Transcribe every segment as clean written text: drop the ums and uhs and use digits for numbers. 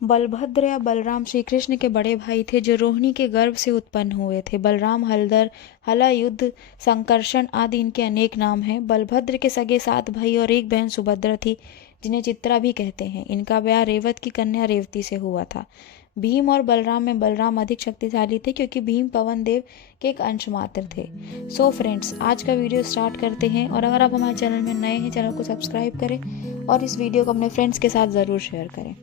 बलभद्र या बलराम श्री कृष्ण के बड़े भाई थे जो रोहिणी के गर्भ से उत्पन्न हुए थे। बलराम, हलधर, हलायुद्ध, संकर्षण आदि इनके अनेक नाम हैं। बलभद्र के सगे 7 भाई और एक बहन सुभद्रा थी, जिन्हें चित्रा भी कहते हैं। इनका ब्याह रेवत की कन्या रेवती से हुआ था। भीम और बलराम में बलराम अधिक शक्तिशाली थे, क्योंकि भीम पवन देव के एक अंश मात्र थे। सो फ्रेंड्स, आज का वीडियो स्टार्ट करते हैं। और अगर आप हमारे चैनल में नए हैं, चैनल को सब्सक्राइब करें और इस वीडियो को अपने फ्रेंड्स के साथ ज़रूर शेयर करें।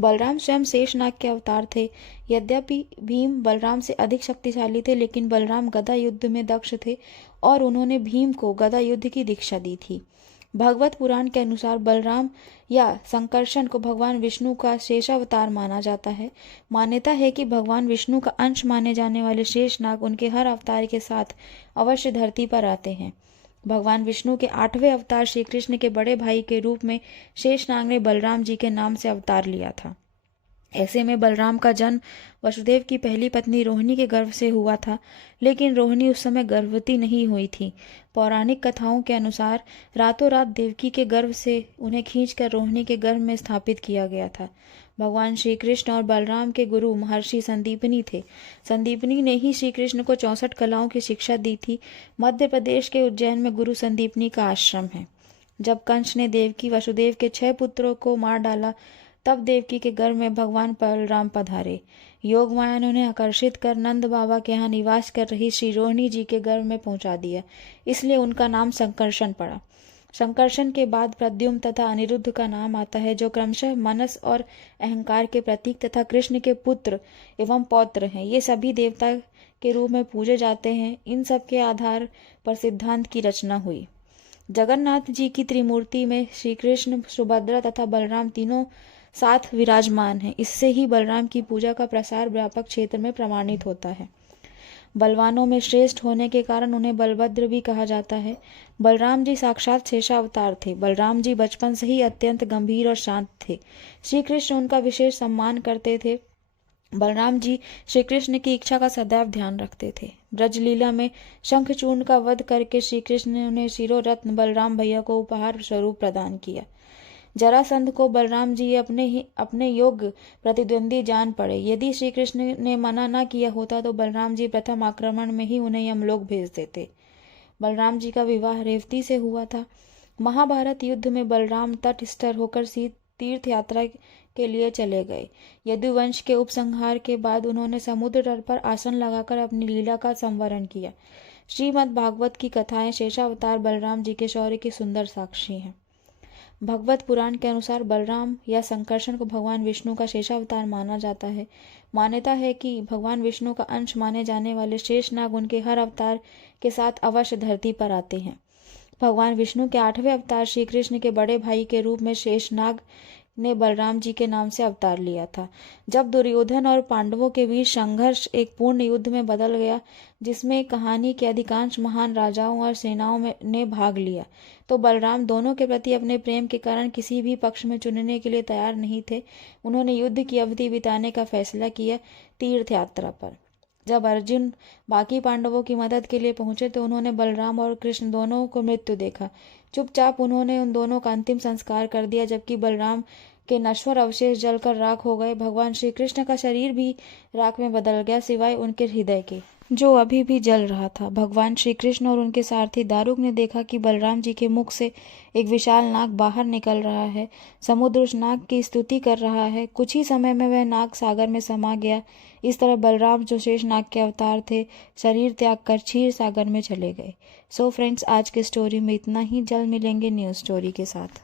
बलराम स्वयं शेषनाग के अवतार थे। यद्यपि भीम बलराम से अधिक शक्तिशाली थे, लेकिन बलराम गदा युद्ध में दक्ष थे और उन्होंने भीम को गदा युद्ध की दीक्षा दी थी। भगवत पुराण के अनुसार बलराम या संकर्षण को भगवान विष्णु का शेषावतार माना जाता है। मान्यता है कि भगवान विष्णु का अंश माने जाने वाले शेषनाग उनके हर अवतार के साथ अवश्य धरती पर आते हैं। भगवान विष्णु के 8वें अवतार श्री कृष्ण के बड़े भाई के रूप में शेषनाग ने बलराम जी के नाम से अवतार लिया था। ऐसे में बलराम का जन्म वसुदेव की पहली पत्नी रोहिणी के गर्भ से हुआ था, लेकिन रोहिणी उस समय गर्भवती नहीं हुई थी। पौराणिक कथाओं के अनुसार रातों रात देवकी के गर्भ से उन्हें खींचकर रोहिणी के गर्भ में स्थापित किया गया था। भगवान श्री कृष्ण और बलराम के गुरु महर्षि संदीपनी थे। संदीपनी ने ही श्री कृष्ण को 64 कलाओं की शिक्षा दी थी। मध्य प्रदेश के उज्जैन में गुरु संदीपनी का आश्रम है। जब कंस ने देवकी वसुदेव के 6 पुत्रों को मार डाला, तब देवकी के गर्भ में भगवान बलराम पधारे। योग माया ने उन्हें आकर्षित कर नंद बाबा के यहाँ निवास कर रही श्री रोहिणी जी के गर्भ में पहुंचा दिया, इसलिए उनका नाम संकर्षण पड़ा। संकर्षण के बाद प्रद्युम्न तथा अनिरुद्ध का नाम आता है, जो क्रमशः मनस और अहंकार के प्रतीक तथा कृष्ण के पुत्र एवं पौत्र हैं। ये सभी देवता के रूप में पूजे जाते हैं। इन सब के आधार पर सिद्धांत की रचना हुई। जगन्नाथ जी की त्रिमूर्ति में श्री कृष्ण, सुभद्रा तथा बलराम तीनों साथ विराजमान हैं। इससे ही बलराम की पूजा का प्रसार व्यापक क्षेत्र में प्रमाणित होता है। बलवानों में श्रेष्ठ होने के कारण उन्हें बलभद्र भी कहा जाता है। बलराम जी साक्षात शेषावतार थे। बलराम जी बचपन से ही अत्यंत गंभीर और शांत थे। श्री कृष्ण उनका विशेष सम्मान करते थे। बलराम जी श्री कृष्ण की इच्छा का सदैव ध्यान रखते थे। ब्रजलीला में शंखचूर्ण का वध करके श्री कृष्ण ने उन्हें शिरो रत्न बलराम भैया को उपहार स्वरूप प्रदान किया। जरासंध को बलराम जी अपने योग्य प्रतिद्वंदी जान पड़े। यदि श्री कृष्ण ने मना न किया होता तो बलराम जी प्रथम आक्रमण में ही उन्हें यमलोक भेज देते। बलराम जी का विवाह रेवती से हुआ था। महाभारत युद्ध में बलराम तटस्थ होकर तीर्थ यात्रा के लिए चले गए। यदुवंश के उपसंहार के बाद उन्होंने समुद्र तट पर आसन लगाकर अपनी लीला का संवरण किया। श्रीमद् भागवत की कथाएं शेषावतार बलराम जी के शौर्य की सुंदर साक्षी हैं। भगवत पुराण के अनुसार बलराम या संकर्षण को भगवान विष्णु का शेषावतार माना जाता है। मान्यता है कि भगवान विष्णु का अंश माने जाने वाले शेषनाग उनके हर अवतार के साथ अवश्य धरती पर आते हैं। भगवान विष्णु के 8वें अवतार श्री कृष्ण के बड़े भाई के रूप में शेषनाग ने बलराम जी के नाम से अवतार लिया था। जब दुर्योधन और पांडवों के बीच संघर्ष एक पूर्ण युद्ध में बदल गया, जिसमें कहानी के अधिकांश महान राजाओं और सेनाओं ने भाग लिया, तो बलराम दोनों के प्रति अपने प्रेम के कारण किसी भी पक्ष में चुनने के लिए तैयार नहीं थे। उन्होंने युद्ध की अवधि बिताने का फैसला किया तीर्थ यात्रा पर। जब अर्जुन बाकी पांडवों की मदद के लिए पहुंचे तो उन्होंने बलराम और कृष्ण दोनों को मृत्यु देखा। चुपचाप उन्होंने उन दोनों का अंतिम संस्कार कर दिया, जबकि बलराम के नश्वर अवशेष जलकर राख हो गए। भगवान श्री कृष्ण का शरीर भी राख में बदल गया, सिवाय उनके हृदय के, जो अभी भी जल रहा था। भगवान श्री कृष्ण और उनके सारथी दारुक ने देखा कि बलराम जी के मुख से एक विशाल नाग बाहर निकल रहा है। समुद्र उस नाग की स्तुति कर रहा है। कुछ ही समय में वह नाग सागर में समा गया। इस तरह बलराम, जो शेष नाग के अवतार थे, शरीर त्याग कर क्षीर सागर में चले गए। सो फ्रेंड्स, आज की स्टोरी में इतना ही। जल्द मिलेंगे न्यू स्टोरी के साथ।